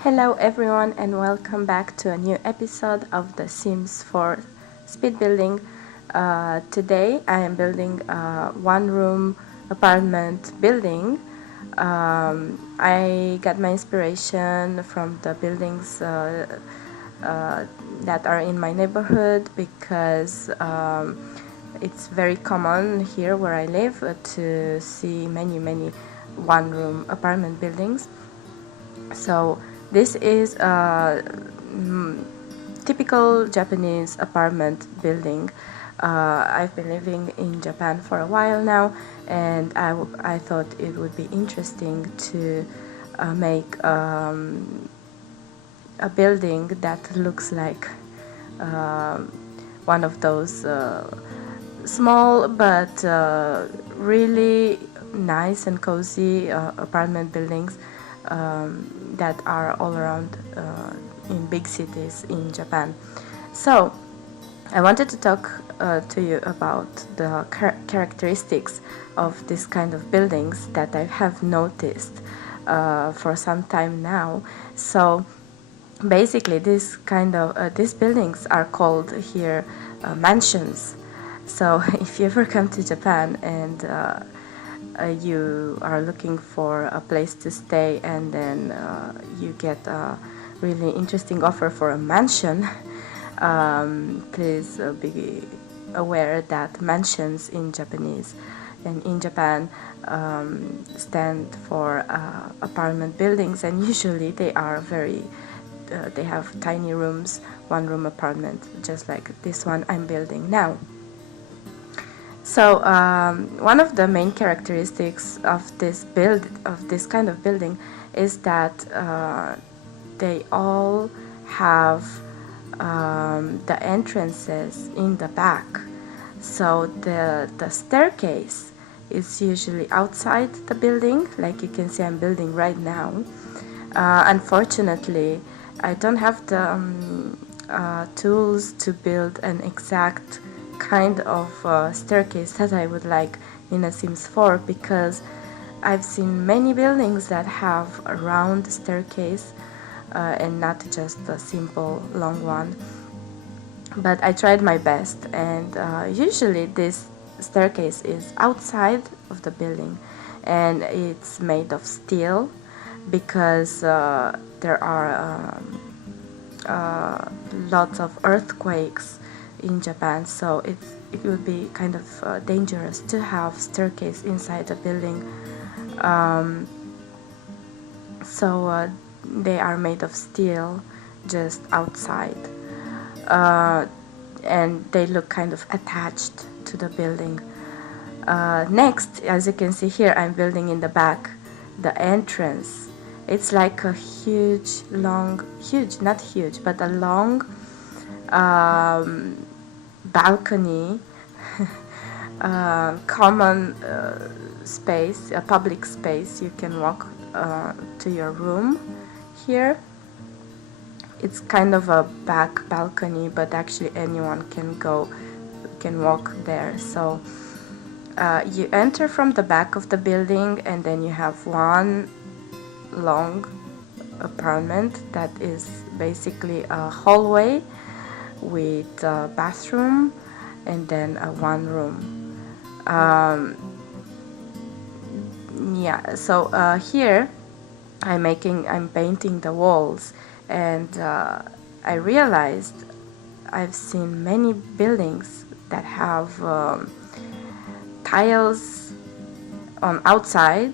Hello everyone and welcome back to a new episode of The Sims for Speed Building. Today I am building a one-room apartment building. I got my inspiration from the buildings that are in my neighborhood because it's very common here where I live to see many one-room apartment buildings. So this is a typical Japanese apartment building. I've been living in Japan for a while now, and I thought it would be interesting to make a building that looks like one of those small but really nice and cozy apartment buildings that are all around in big cities in Japan. So I wanted to talk to you about the characteristics of this kind of buildings that I have noticed for some time now. So basically these buildings are called here mansions. So if you ever come to Japan and you are looking for a place to stay and then you get a really interesting offer for a mansion, please be aware that mansions in Japanese and in Japan stand for apartment buildings, and usually they are they have tiny rooms, one-room apartment, just like this one I'm building now. So one of the main characteristics of this kind of building is that they all have the entrances in the back. So the staircase is usually outside the building, like you can see I'm building right now. Unfortunately, I don't have the tools to build an exact kind of staircase that I would like in a Sims 4, because I've seen many buildings that have a round staircase and not just a simple long one. But I tried my best, and usually this staircase is outside of the building, and it's made of steel because there are lots of earthquakes in Japan, so it would be kind of dangerous to have staircase inside a building. So they are made of steel just outside, and they look kind of attached to the building. Next, as you can see here, I'm building in the back the entrance. It's like a not huge, but a long balcony, common space, a public space. You can walk to your room here. It's kind of a back balcony, but actually anyone can walk there. So you enter from the back of the building, and then you have one long apartment that is basically a hallway with a bathroom and then a one room. So here I'm painting the walls, and I realized I've seen many buildings that have tiles on outside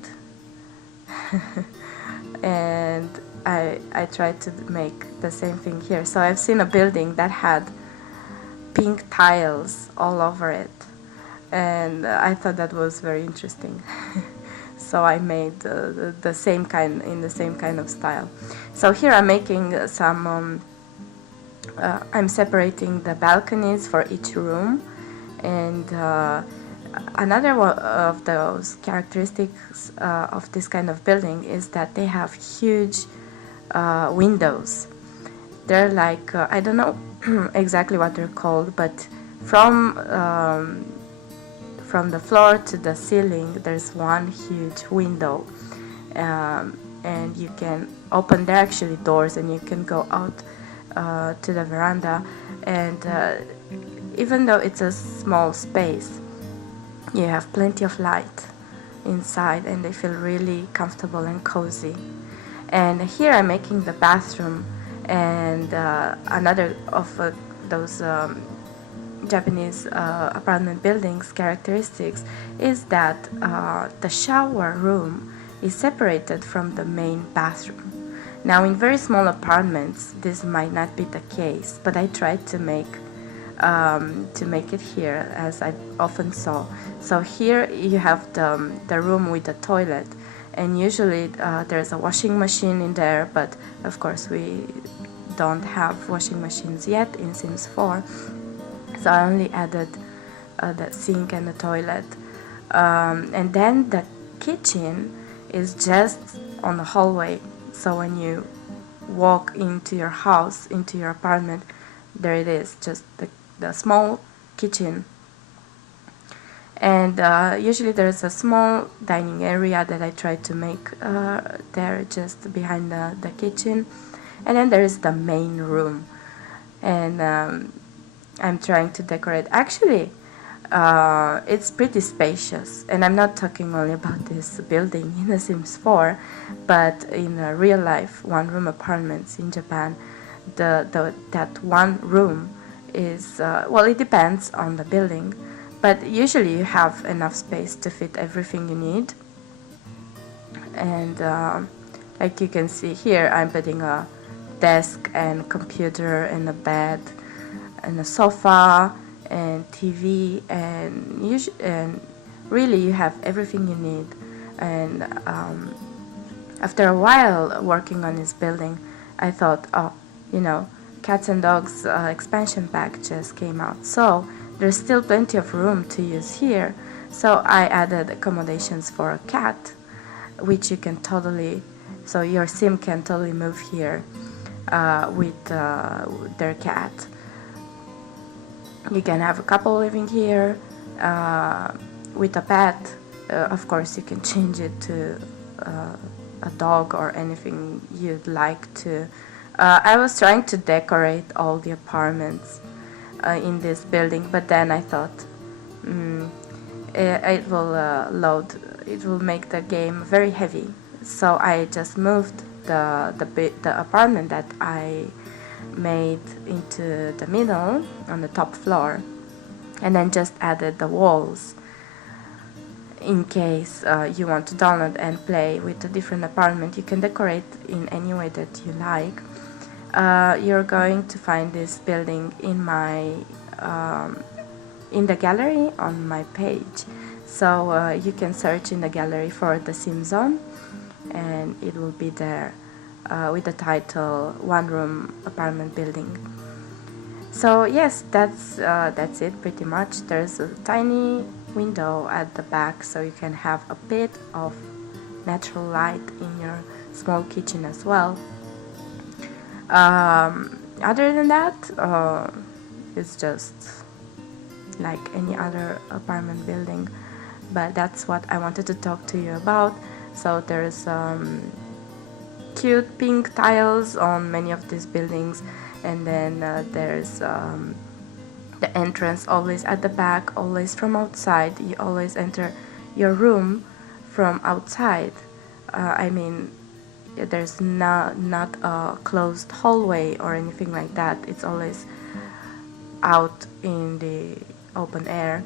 and I tried to make the same thing here. So I've seen a building that had pink tiles all over it, and I thought that was very interesting. So I made the same kind of style. So here I'm making some I'm separating the balconies for each room, and another one of those characteristics of this kind of building is that they have huge windows. They're like I don't know exactly what they're called, but from the floor to the ceiling there's one huge window, and you can open, there are actually doors, and you can go out to the veranda. And even though it's a small space, you have plenty of light inside, and they feel really comfortable and cozy. And here I'm making the bathroom, and another of those Japanese apartment buildings characteristics is that the shower room is separated from the main bathroom. Now, in very small apartments, this might not be the case, but I tried to make it here, as I often saw. So here you have the room with the toilet, and usually there's a washing machine in there, but of course we don't have washing machines yet in Sims 4, so I only added the sink and the toilet. And then the kitchen is just on the hallway, so when you walk into your house, into your apartment, there it is, just the small kitchen. And usually there's a small dining area that I try to make there, just behind the kitchen. And then there is the main room, and I'm trying to decorate. Actually, it's pretty spacious, and I'm not talking only about this building in The Sims 4, but in real life one-room apartments in Japan, that one room is, well, it depends on the building, but usually you have enough space to fit everything you need. And like you can see here, I'm putting a desk and computer and a bed and a sofa and TV, and really you have everything you need. And after a while working on this building, I thought, oh, Cats and Dogs expansion pack just came out, so there's still plenty of room to use here. So I added accommodations for a cat, which you can totally, so your sim can totally move here with their cat. You can have a couple living here with a pet. Of course, you can change it to a dog or anything you'd like to. I was trying to decorate all the apartments in this building, but then I thought it will make the game very heavy. So I just moved the apartment that I made into the middle on the top floor, and then just added the walls in case you want to download and play with a different apartment. You can decorate in any way that you like. You're going to find this building in my in the gallery on my page, so you can search in the gallery for TheSimZone, and it will be there with the title One Room Apartment Building. So yes, that's it pretty much. There's a tiny window at the back, so you can have a bit of natural light in your small kitchen as well. Other than that, it's just like any other apartment building, but that's what I wanted to talk to you about. So there's cute pink tiles on many of these buildings, and then there's the entrance always at the back, always from outside. You always enter your room from outside. I mean, there's not a closed hallway or anything like that. It's always out in the open air,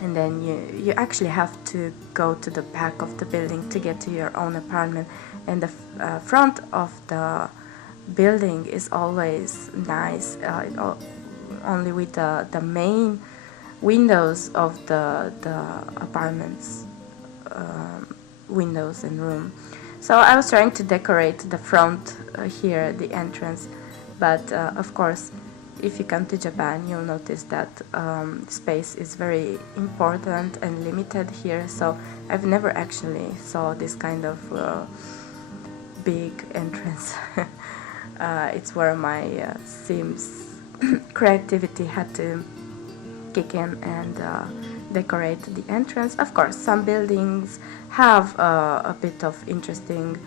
and then you actually have to go to the back of the building to get to your own apartment. And the front of the building is always nice, only with the main windows of the apartments, windows and room. So I was trying to decorate the front here, the entrance, but of course, if you come to Japan, you'll notice that space is very important and limited here. So I've never actually saw this kind of big entrance. It's where my Sims creativity had to kick in and decorate the entrance. Of course, some buildings have a bit of interesting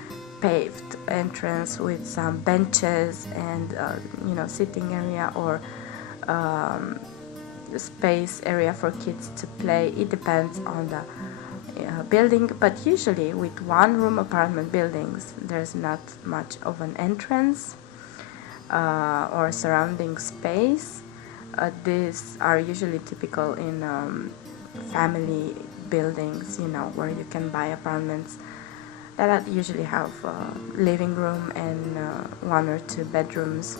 paved entrance with some benches and sitting area or space area for kids to play. It depends on the building, but usually with one-room apartment buildings there's not much of an entrance or surrounding space. These are usually typical in family buildings, where you can buy apartments that usually have living room and 1 or 2 bedrooms.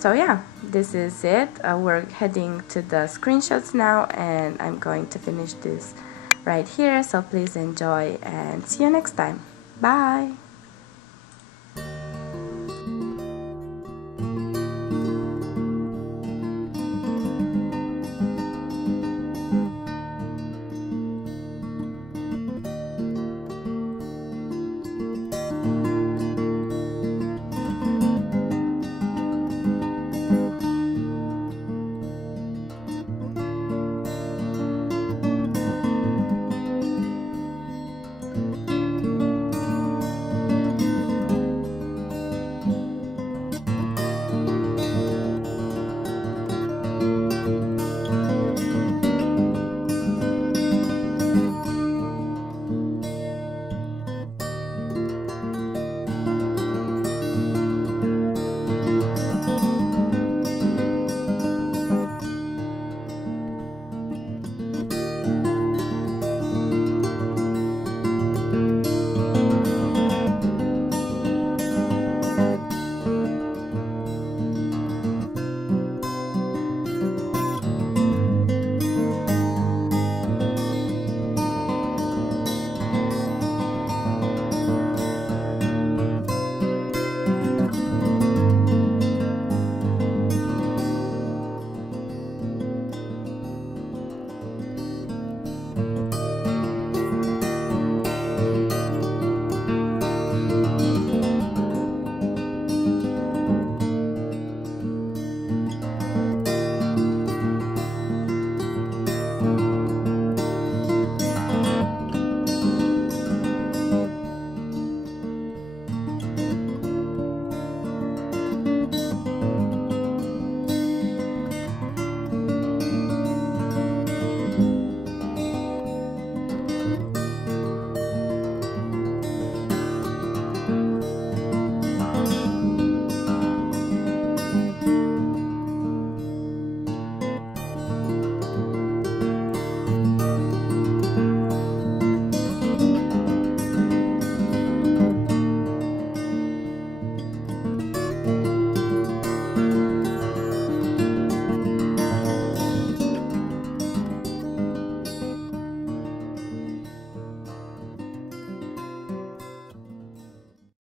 So yeah, this is it. We're heading to the screenshots now, and I'm going to finish this right here, so please enjoy and see you next time. Bye.